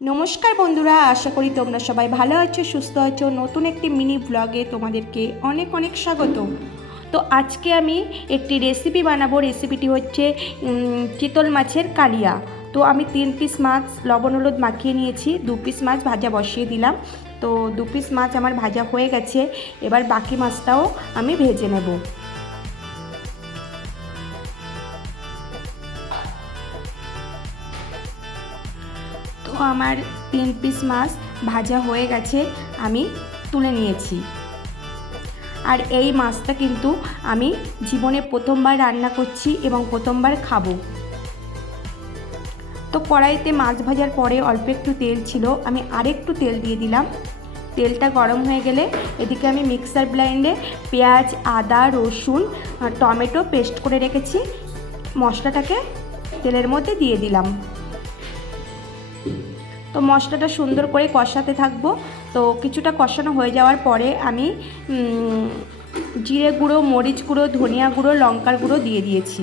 নমস্কার বন্ধুরা, আশা করি তোমরা সবাই ভালো আছো, সুস্থ আছো। নতুন একটি মিনি ব্লগে তোমাদেরকে অনেক অনেক স্বাগত। তো আজকে আমি একটি রেসিপি বানাবো। রেসিপিটি হচ্ছে চিতল মাছের কালিয়া। তো আমি 3 পিস মাছ লবণ হলুদ মাখিয়ে নিয়েছি, 2 পিস মাছ ভাজা বসিয়ে দিলাম। তো 2 পিস মাছ আমার ভাজা হয়ে গেছে, এবার বাকি মাছটাও আমি ভেজে নেব। তো আমার 3 পিস মাছ ভাজা হয়ে গেছে, আমি তুলে নিয়েছি। আর এই মাছটা কিন্তু আমি জীবনে প্রথমবার রান্না করছি এবং প্রথমবার খাবো। তো কড়াইতে মাছ ভাজার পরে অল্প একটু তেল ছিল, আমি আরেকটু তেল দিয়ে দিলাম। তেলটা গরম হয়ে গেলে এদিকে আমি মিক্সার ব্লেন্ডে পেঁয়াজ, আদা, রসুন, টমেটো পেস্ট করে রেখেছি, মশলাটাকে তেলের মধ্যে দিয়ে দিলাম। তো মশলাটা সুন্দর করে কষাতে থাকবো। তো কিছুটা কষানো হয়ে যাওয়ার পরে আমি জিরে গুঁড়ো, মরিচ গুঁড়ো, ধনিয়া গুঁড়ো, লঙ্কার গুঁড়ো দিয়ে দিয়েছি।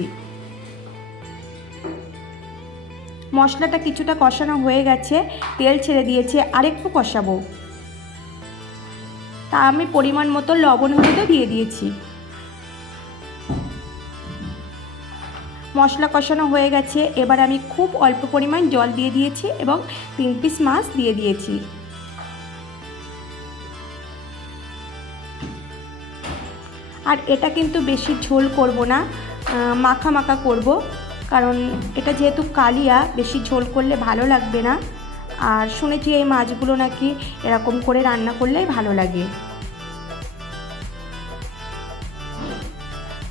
মশলাটা কিছুটা কষানো হয়ে গেছে, তেল ছেড়ে দিয়েছে, আরেকটু কষাবো। তা আমি পরিমাণ মতো লবণ হলুদও দিয়ে দিয়েছি। মশলা কষানো হয়ে গেছে, এবার আমি খুব অল্প পরিমাণ জল দিয়ে দিয়েছি এবং 3 পিস মাছ দিয়ে দিয়েছি। আর এটা কিন্তু বেশি ঝোল করব না, মাখা মাখা করব, কারণ এটা যেহেতু কালিয়া, বেশি ঝোল করলে ভালো লাগবে না। আর শুনেছি এই মাছগুলো নাকি এরকম করে রান্না করলেই ভালো লাগে।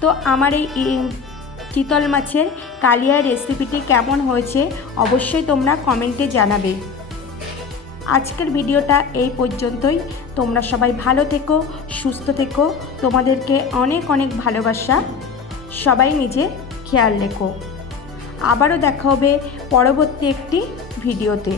তো আমার এই চিতল মাছের কালিয়া রেসিপিটি কেমন হয়েছে অবশ্যই তোমরা কমেন্টে জানাবে। আজকের ভিডিওটা এই পর্যন্তই। তোমরা সবাই ভালো থেকো, সুস্থ থেকো। তোমাদেরকে অনেক অনেক ভালোবাসা। সবাই নিজে খেয়াল রেখো। আবারও দেখা হবে পরবর্তী একটি ভিডিওতে।